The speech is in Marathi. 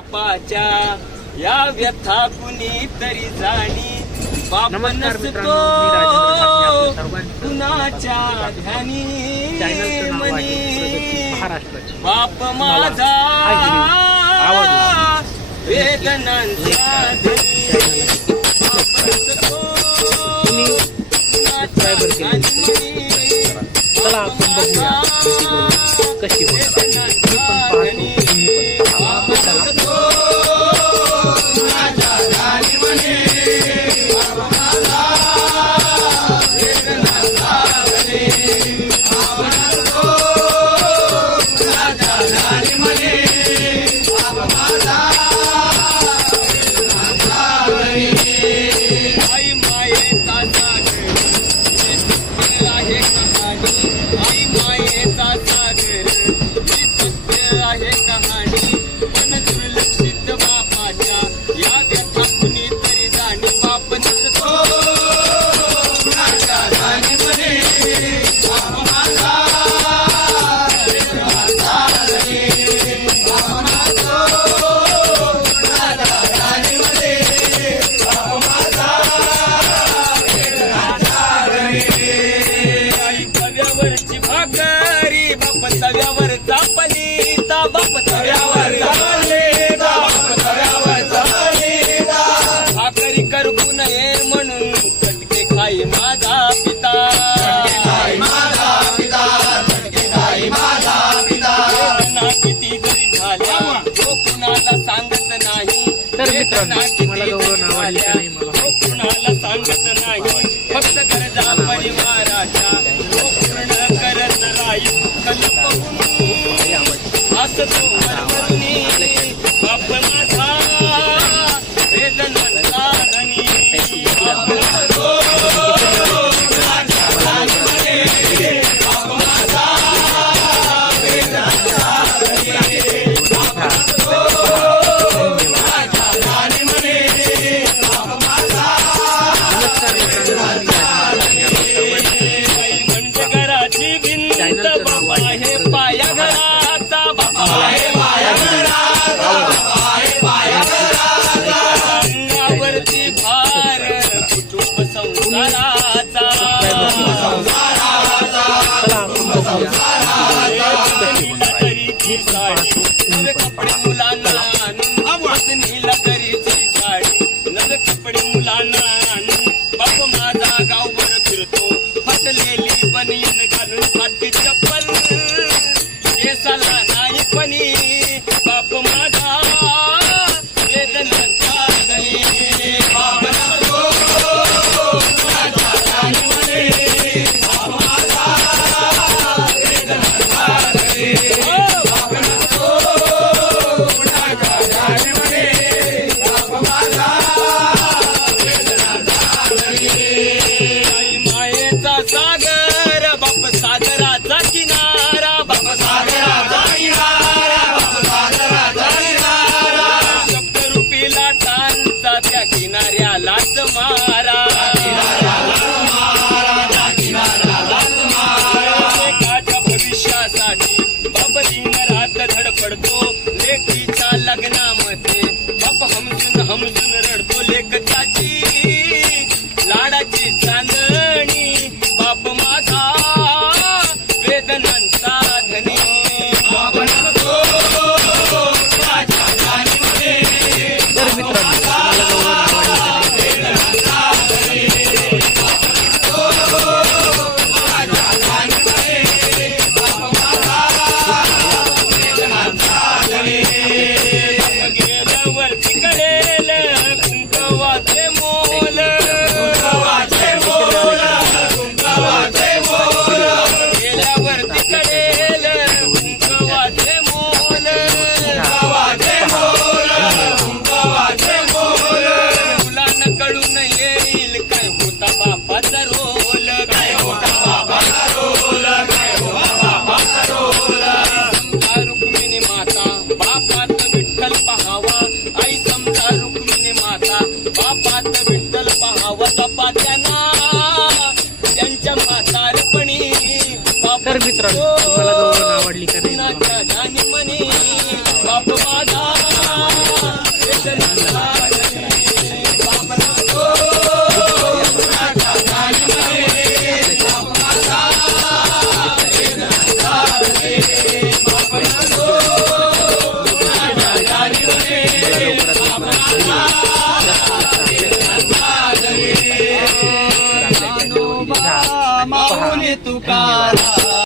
बापाच्या या व्यथा कुणी तरी जाणी. बाप नसतो कुणाच्या ध्यानी मनी बाप माझा वेदनांच्या कशी होणार? मित्रांनो तुम्हाला गौरव नाही मला घातली साडी नवे कपडे मुलांना आणून वसनीला दरीची साडी. नवे कपडे मुलांना आणून बाप माझा गावभर फिरतो. फटलेली बनियन घालून फाटीच्या दागिनाऱ्यालाच मारा. भविष्यासाठी बाप दिन रात धडपडतो. येईल काय होता बापाचा रोल? काय होता बापाचा रोल? काय होता बापाचा रोल? समजा रुक्मिणी माता बापात विठ्ठल पाहावा. आई समजा रुक्मिणी माता बापात विठ्ठल पाहावा. मित्रांनो मला आवडली का नाही? तुकारा.